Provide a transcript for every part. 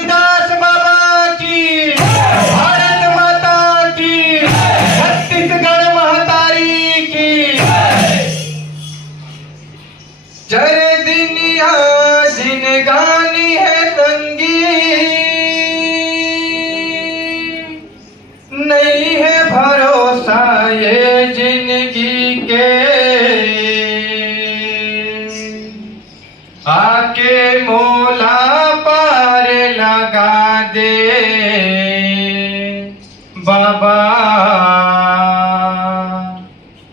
घासीदास बाबा की, भारत माता की, छत्तीसगढ़ महतारी की। चर दुनिया जिनगानी है संगी, नहीं है भरोसा ये जिंदगी के। आके मोला पार लगा दे बाबा,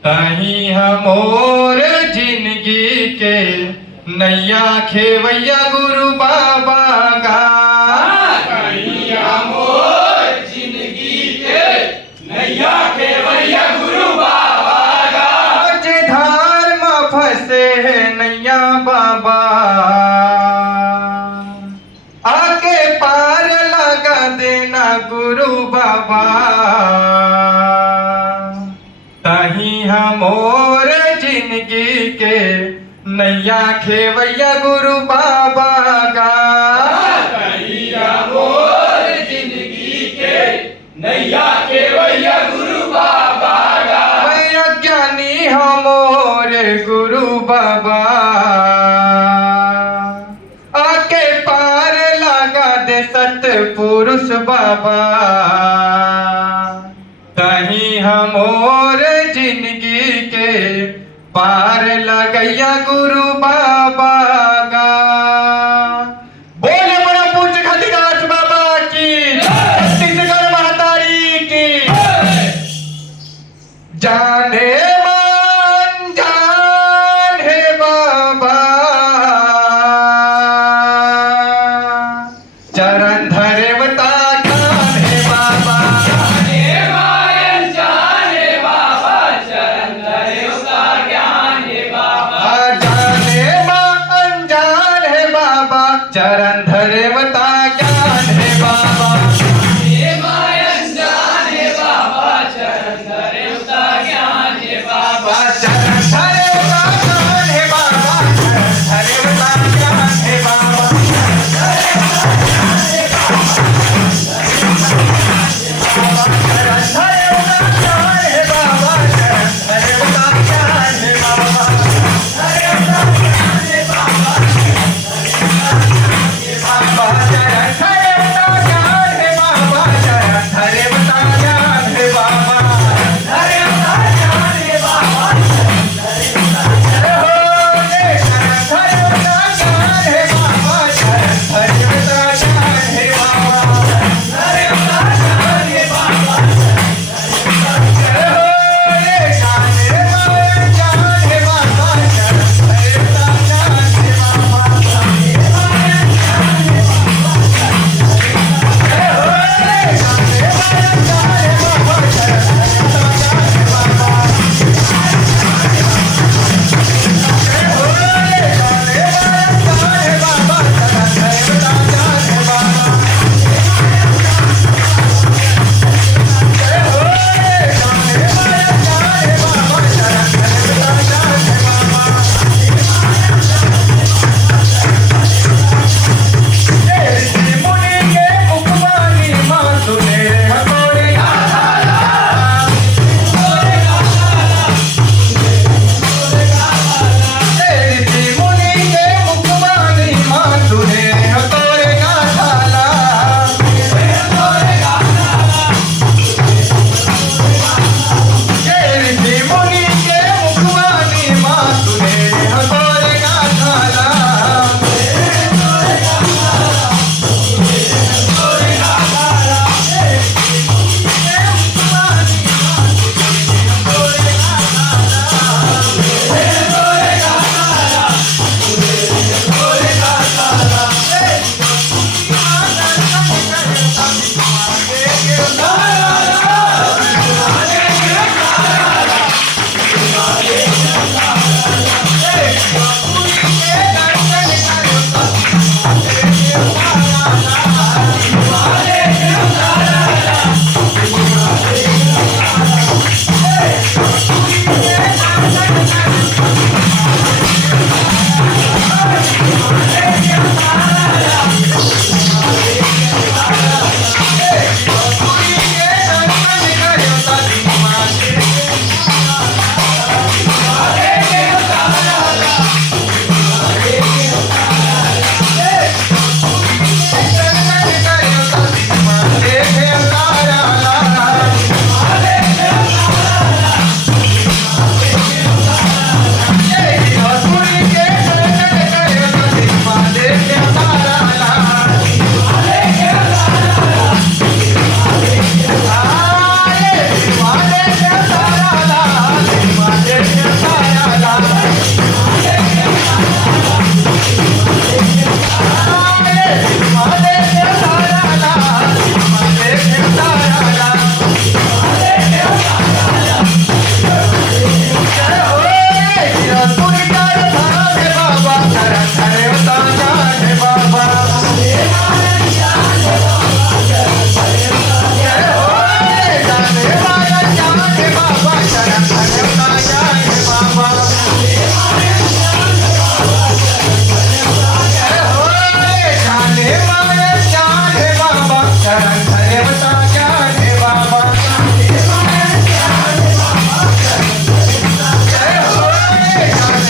तही हमोर जिंदगी के नैया खेवैया गुरु बाबा का। कहीं हमोर जिंदगी के नैया खेवैया गुरु बाबा का। आज धार में फंसे है नैया बाबा, आके पार लगा देना गुरु बाबा, तही हमोर जिंदगी के नैया खेवैया गुरु बाबा का। कहीं हमोर जिंदगी के नैया खेवैया गुरु बाबा का। मैं अज्ञानी हमोर गुरु बाबा, आके पार लगा दे सतपुरुष बाबा, तही हमोर जिंदगी के पार लगैया गुरु बाबा का। बोले बड़ा पूज्य घासीदास बाबा की, छत्तीसगढ़ महतारी की। जाने मन जान है बाबा, चरण धरे बता ज्ञान है बाबा। जाने मायन जाने बाबा, चरण धरे उसका ज्ञान है बाबा। जाने मन जान है बाबा, चरण धरे बता ज्ञान है बाबा। जाने मायन जाने बाबा, चरण धरे उसका ज्ञान है बाबा। चरण धरे बता ज्ञान है बाबा, चरण धरे बता ज्ञान है बाबा। बाबा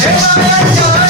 हे माया जान